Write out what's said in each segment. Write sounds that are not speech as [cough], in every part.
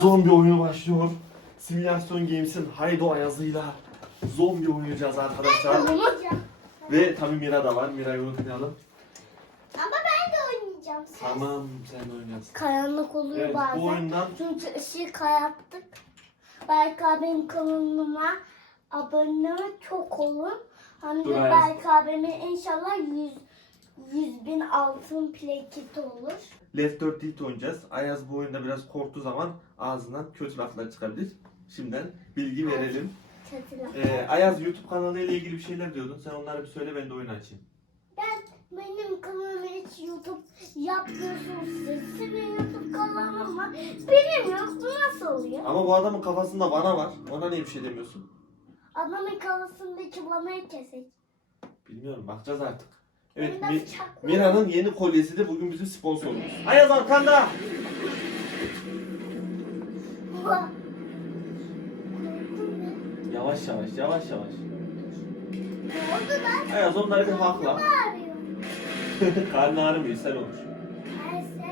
Zombi oyunu başlıyor. Simülasyon Games'in Haydo Ayazı'yla zombi oynayacağız arkadaşlar. Ve tabii Mira da var. Mira'yı unutmayalım. Ama ben de oynayacağım. Tamam sen oynayacaksın. Karanlık oluyor Evet, bazen. bu oyundan- Çünkü ışığı kararttık. Berk abinin kanalıma abone çok olun. Hem de Dur, Ayaz. Berk abimin inşallah 100, 100 bin altın plaketi olur. Left 4 Dead oynayacağız. Ayaz bu oyunda biraz korktuğu zaman ağzından kötü laflar çıkabilir. Şimdiden bilgi verelim. Ee, Ayaz YouTube kanalı ile ilgili bir şeyler diyordun. Sen onları bir söyle ben de oyunu açayım. Ben benim kanalımı hiç YouTube yapmıyorsunuz siz. YouTube kanalın var. Benim yok. Bu nasıl oluyor? Ama bu adamın kafasında vana var. Ona niye bir şey demiyorsun? Adamın kafasındaki vanayı kesecek. Bilmiyorum bakacağız artık. Evet Mi-. Mira'nın yeni kolyesi de bugün bizim sponsorumuz. Ayaz arkanda. Yavaş yavaş yavaş yavaş. Ne oldu lan? Ayaz onları bir hakla. Karnı [laughs] ağrımıyor sen olur.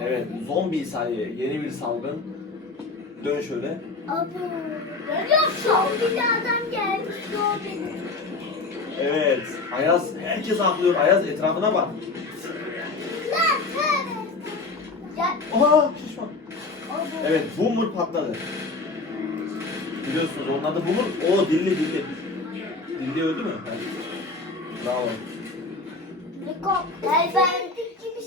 Evet zombi sayı yeni bir salgın. Dön şöyle. Abu. Yok zombi adam gelmiş zombi. Evet Ayaz herkes aklıyor. Ayaz etrafına bak. Aa şişman. Evet boomer patladı. Biliyorsunuz onun adı boomer. O dilli dilli. Dilli öldü mü? Ha. Bravo. Niko. Gel ben.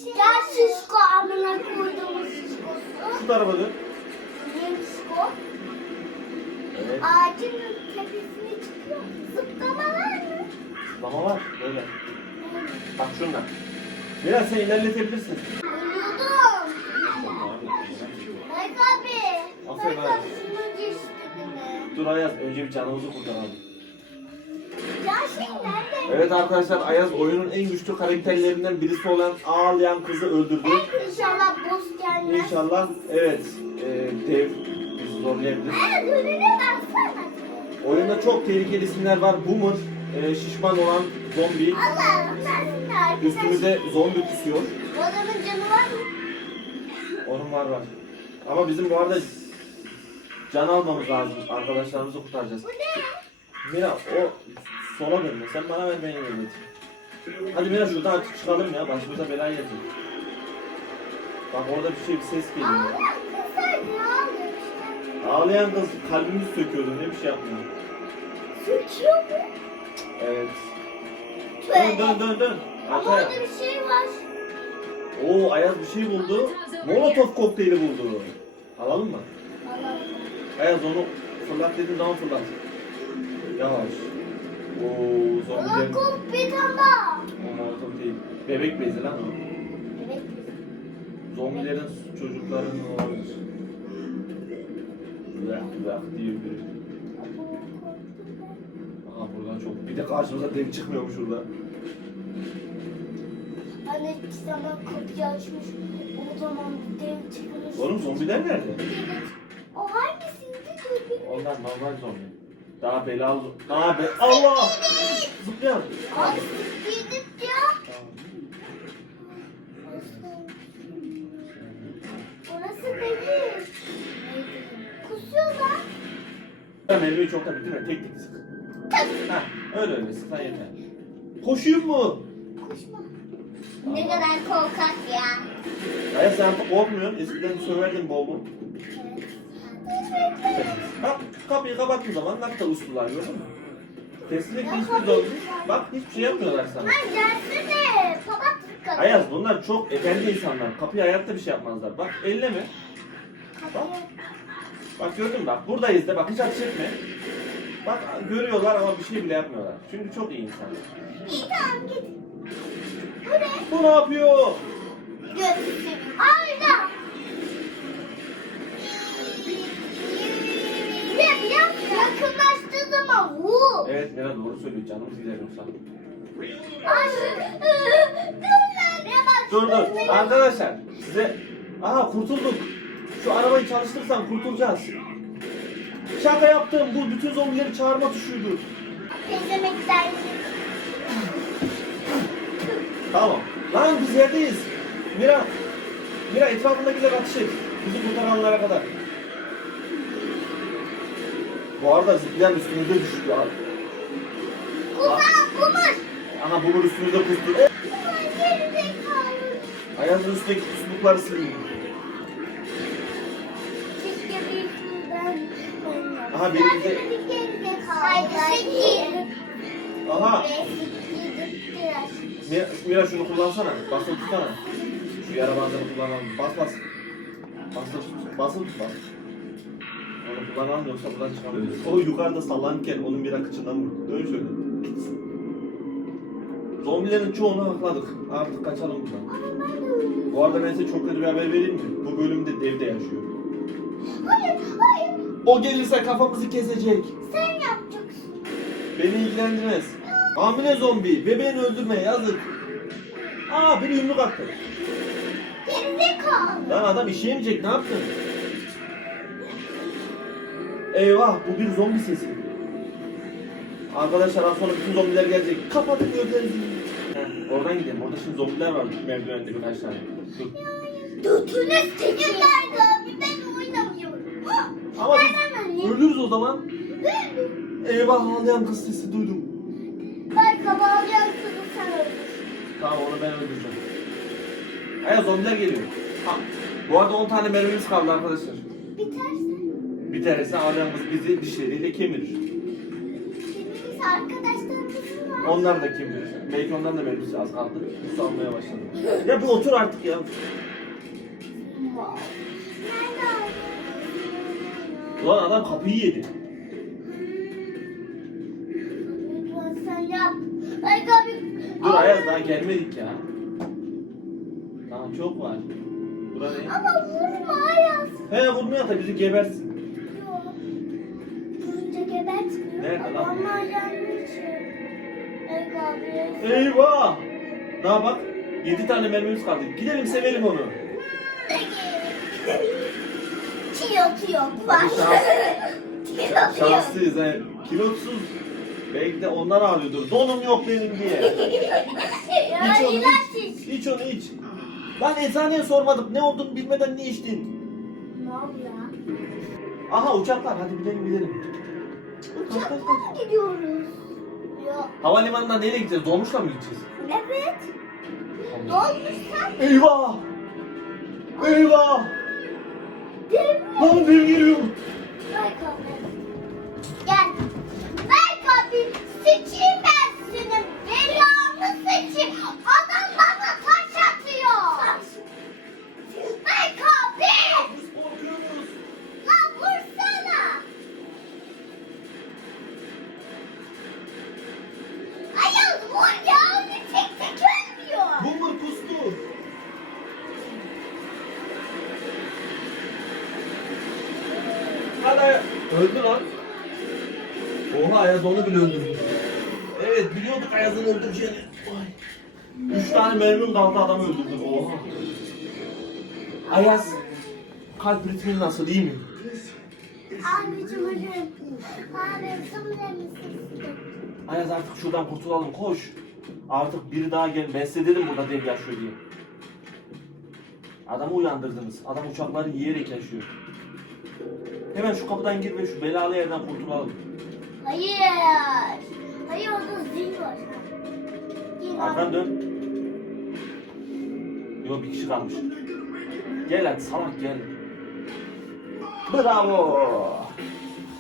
Gel şişko amına koyduğumuz şişkosu. Şu tarafa dön. Niye şişko? Evet. Ağacın tepesine çıkıyor. Zıplama var mı? Lama var. Böyle. Bak şundan. Biraz sen ilerletebilirsin. Berk abi. Aferin Berk abi. abi şunu geçti beni. Dur Ayaz önce bir canımızı kurtaralım. Ya şey nerede? Evet arkadaşlar Ayaz oyunun en güçlü karakterlerinden birisi olan ağlayan kızı öldürdü. İnşallah boss gelmez. İnşallah evet e, dev bizi zorlayabilir. Evet önüne baksana. Oyunda çok tehlikeli isimler var. Boomer, e, şişman olan zombi, üstümüze zombi kusuyor. Adamın canı var mı? Onun var var. Ama bizim bu arada can almamız lazım. Arkadaşlarımızı kurtaracağız. Bu ne? Mira o sola dönme. Sen bana ver ben yöneteyim. Hadi Mira şuradan artık çıkalım ya. Başımıza bela getir. Bak orada bir şey bir ses geliyor. Ağlayan kız kalbimizi söküyordu. Ne bir şey yapmıyor. Söküyor mu? Evet. Dön dön dön dön. Ama orada bir şey var. Oo Ayaz bir şey buldu. Molotov kokteyli buldu. Alalım mı? Allah Ayaz onu fırlat dediğin zaman fırlat. Yavaş. Oo Allah. zombiler. Allah kokpit ama. O molotov değil. Bebek bezi lan o. Evet. Zombilerin çocuklarının olabilir. Vah vah diye bir. Çok. Bir de karşımıza dev çıkmıyormuş şurada. Anne zaman kapıyı açmış. O zaman dev çıkmış. Oğlum zombiler nerede? O hangisiydi? Bir- Onlar normal zombi. Daha belalı. Daha be... Allah! Zıplayan. Ay gidip ya. Orası benim. Kusuyor lan. Ben elimi çok da bitirme. Tek tek öyle öyle sık lan yeter. Koşuyum mu? Koşma. Ne kadar korkak ya. Hayır sen korkmuyorsun. Eskiden söverdin bol bol. Bak kapıyı kapattığın zaman kadar uslular gördün mü? Kesinlikle hiçbir zombi. Bak hiçbir şey yapmıyorlar sana. Lan gelsene. Papatlık kadar. Ayaz bunlar çok efendi insanlar. Kapıyı hayatta bir şey yapmazlar. Bak elleme. Kapıyı- Bak gördün mü bak buradayız de bak hiç ateş etme. Bak görüyorlar ama bir şey bile yapmıyorlar. Çünkü çok iyi insanlar. İyi tamam git. Bu ne? Bu ne yapıyor? Götürsün. Ayda. Ne biraz yakınlaştığı zaman vur. Evet Mira doğru söylüyor canımız gider yoksa. Ay, Dur lan. Dur dur arkadaşlar size aha kurtulduk. Şu arabayı çalıştırsan kurtulacağız. Şaka yaptım bu bütün zombileri çağırma tuşuydu. Teyzeme misin? Tamam. Lan biz yerdeyiz. Mira. Mira etrafındakiler ateş et. Bizi kurtaranlara kadar. Bu arada zipler üstümüze düştü abi. Kusam bulur. Aha bunun üstümüze kustu. E, Ulan gerizekalı. Ayazın üstteki kuslukları sileyim. Aha, de- siktir. Aha. Mira, Mira şunu kullansana. Basılı tutsana. Şu yara bandını kullanalım. Bas bas. Basılı tut. Basılı tut bas. Onu kullanalım yoksa buradan çıkamıyoruz. O yukarıda sallanırken onun bir akıcından vurdu. Dön şöyle. Zombilerin çoğunu hakladık. Artık kaçalım buradan. De. Bu arada ben size çok kötü bir haber vereyim mi? Bu bölümde devde yaşıyor. Hayır, hayır. O gelirse kafamızı kesecek. Sen yapacaksın. Beni ilgilendirmez. Hamile zombi. Bebeğini öldürme yazık. Aa biri yumruk attı. Gerizekalı. Lan adam işeyemeyecek ne yaptın? Eyvah bu bir zombi sesi. Arkadaşlar az sonra bütün zombiler gelecek. Kapatın gözlerinizi. Heh, Oradan gidelim. Orada şimdi zombiler var merdivende birkaç tane. Dur. Götüne sikirler abi ben oynamıyorum. Ama Nereden biz anne? ölürüz o zaman. Eyvah ağlayan kız sesi duydum. Ben kabalayacaksın sen öldür. Tamam onu ben öldüreceğim. Aya zombiler geliyor. Ha. Bu arada 10 tane mermimiz kaldı arkadaşlar. Biterse. Tanesi ağlayan kız bizi dişleriyle kemirir. Hepimiz arkadaşlarımızın var. Onlar da kemirir. Belki ondan da mermisi az kaldı. Su almaya başladı. Ya bir otur artık ya. Ulan adam kapıyı yedi. Lütfen sen yap. Ay abi. Dur Ayaz daha gelmedik ya. Daha çok var. Bura ne? Ama vurma Ayaz. He vurmuyor da bizi gebersin. Yok. Vurunca gebertmiyor. Nerede lan? Ay abi. Eyvah! Daha bak 7 tane mermimiz kaldı. Gidelim sevelim onu. Tiyok tiyok var. Tiyok. Şanslıyız he. Kilotsuz. Belki de onlar ağrıyordur. Donum yok benim diye. [laughs] Ya İç onu ilaç iç. iç. İç onu iç. Lan eczaneye sormadık. Ne olduğunu bilmeden ne içtin? Ne oluyor? Aha uçaklar. Hadi binelim gidelim. Kaç, kaç, Uçakla kaç. mı gidiyoruz? Yok. Havalimanına neyle gideceğiz? Dolmuşla mı gideceğiz? Evet. Dolmuşsan Eyvah! Eyvah! Lan dev geliyor. Ver kapıyı. Gel. Ver kapıyı. Sıçayım ben senin. Belanı sıçayım. Adam bana taş Öldü lan. Oha Ayaz onu bile öldürdü. Evet biliyorduk Ayaz'ın öldüreceğini. Vay. Üç tane mermim kaldı adamı öldürdü. Oha. Ayaz. Kalp ritmin nasıl iyi mi? Abicim ölüm. Abi sımırır mısın? Ayaz artık şuradan kurtulalım koş. Artık biri daha gel. Ben size dedim burada dev yaşıyor diye. Adamı uyandırdınız. Adam uçakları yiyerek yaşıyor. Hemen şu kapıdan gir ve şu belalı yerden kurtulalım. Hayır. Hayır orada zil var. Arkan abi. dön. Yok bir kişi kalmış. Gel hadi salak gel. Bravo.